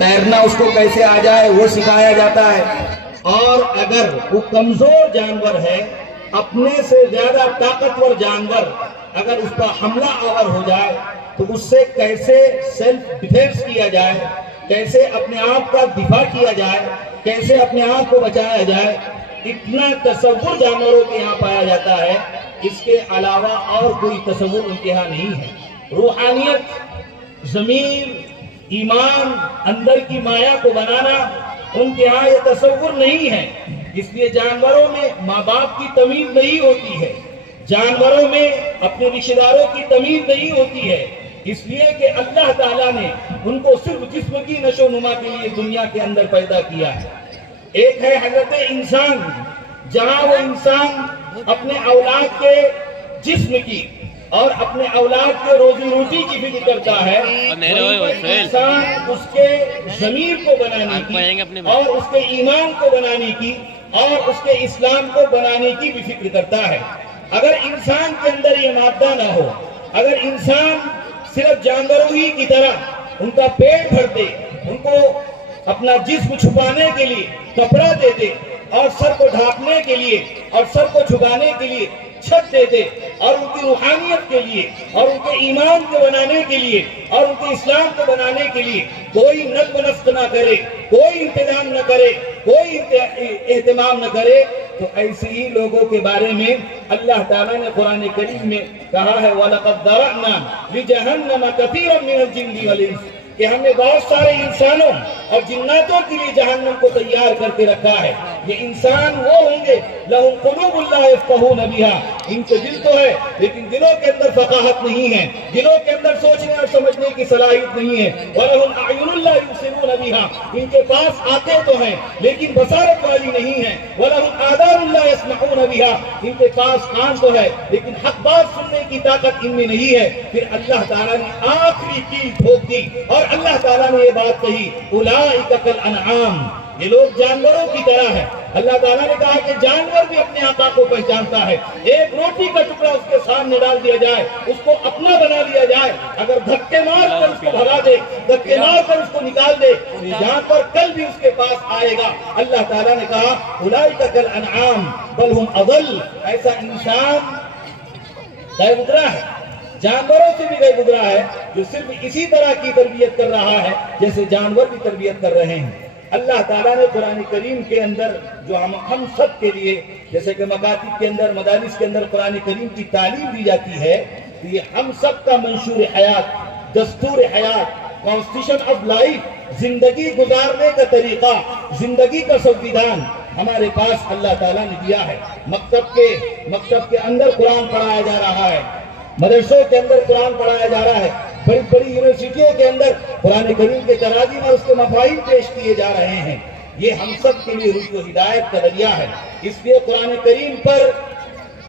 تیرنا اس کو کیسے آ جائے وہ سکھایا جاتا ہے۔ اور اگر وہ کمزور جانور ہے، اپنے سے زیادہ طاقتور جانور اگر اس پر حملہ آور ہو جائے تو اس سے کیسے سیلف ڈیفینس کیا جائے، کیسے اپنے آپ کا دفاع کیا جائے، کیسے اپنے آپ کو بچایا جائے، اتنا تصور جانوروں کے یہاں پایا جاتا ہے۔ اس کے علاوہ اور کوئی تصور ان کے یہاں نہیں ہے۔ روحانیت، ضمیر، ایمان، اندر کی مایا کو بنانا ان کے ہاں یہ تصور نہیں ہے۔ اس لیے جانوروں میں ماں باپ کی تمیز نہیں ہوتی ہے، جانوروں میں اپنے رشتہ داروں کی تمیز نہیں ہوتی ہے، اس لیے کہ اللہ تعالیٰ نے ان کو صرف جسم کی نشو و نما کے لیے دنیا کے اندر پیدا کیا ہے۔ ایک ہے حضرت انسان، جہاں وہ انسان اپنے اولاد کے جسم کی اور اپنے اولاد کے روزی روٹی کی فکر کرتا ہے، انسان اس کے ضمیر کو بنانے کی اور اس کے ایمان کو بنانے کی اور اس کے اسلام کو بنانے کی بھی فکر کرتا ہے۔ اگر انسان کے اندر یہ مادہ نہ ہو، اگر انسان صرف جانوروں ہی کی طرح ان کا پیٹ بھر دے، ان کو اپنا جسم چھپانے کے لیے کپڑا دے دے اور سر کو ڈھانپنے کے لیے اور سر کو چھپانے کے لیے چھت دے دے، اور ان کی روحانیت کے لیے اور ان کے ایمان کو بنانے کے لیے اور ان کے اسلام کو بنانے کے لیے کوئی نظم و نسق نہ کرے، کوئی انتظام نہ کرے، کوئی اہتمام نہ کرے، تو ایسے ہی لوگوں کے بارے میں اللہ تعالیٰ نے قرآن کریم میں کہا ہے وَلَقَدْ ذَرَأْنَا لِجَهَنَّمَ كَثِيرًا مِنَ الْجِنِّ وَالْإِنسِ، کہ ہم نے بہت سارے انسانوں اور جناتوں کے لیے جہنم کو تیار کر کے رکھا ہے۔ یہ انسان وہ ہوں گے لَهُمْ قُلُوبٌ لَا يَفْقَهُونَ بِهَا، ان کے دل تو ہے لیکن دلوں کے اندر فقاہت نہیں ہے، دلوں کے اندر سوچنے اور سمجھنے کی صلاحیت نہیں ہے۔ وَلَهُمْ أَعْيُنٌ لَا يُبْصِرُونَ بِهَا، ان کے پاس آنکھیں تو ہیں لیکن بصارت والی نہیں ہے۔ وَلَهُمْ آذَانٌ لَا يَسْمَعُونَ بِهَا، ان کے پاس کان تو ہے لیکن حق بات سننے کی طاقت ان میں نہیں ہے۔ پھر اللہ تعالیٰ نے آخری کیل ٹھوک دی اور اللہ تعالیٰ نے یہ بات کہی اولئک کالانعام، یہ لوگ جانوروں کی طرح ہے۔ اللہ تعالیٰ نے کہا کہ جانور بھی اپنے آقا کو پہچانتا ہے، ایک روٹی کا ٹکڑا اس کے سامنے ڈال دیا جائے، اس کو اپنا بنا لیا جائے، اگر دھکے مار کر اس کو بھگا دے، دھکے مار کر اس کو نکال دے، جانور کل بھی اس کے پاس آئے گا۔ اللہ تعالیٰ نے کہا اولئک کالانعام بل ہم اضل، ایسا انسان غیر گزرا ہے، جانوروں سے بھی غیر گزرا ہے، جو صرف اسی طرح کی تربیت کر رہا ہے جیسے جانور بھی تربیت کر رہے ہیں۔ اللہ تعالیٰ نے قرآن کریم کے اندر جو ہم سب کے لیے، جیسے کہ مکاتب کے اندر، مدارس کے اندر قرآن کریم کی تعلیم دی جاتی ہے، تو یہ ہم سب کا منشور حیات، دستور حیات، کانسٹیٹیوشن آف لائف، زندگی گزارنے کا طریقہ، زندگی کا سنویدھان ہمارے پاس اللہ تعالیٰ نے دیا ہے۔ مکتب کے اندر قرآن پڑھایا جا رہا ہے، مدرسوں کے اندر قرآن پڑھایا جا رہا ہے، بڑی بڑی یونیورسٹیوں کے اندر قرآن کریم کے تراجم اور اس کے مفاہیم پیش کیے جا رہے ہیں۔ یہ ہم سب کے لیے رشد و ہدایت کا ذریعہ ہے۔ اس لیے قرآن کریم پر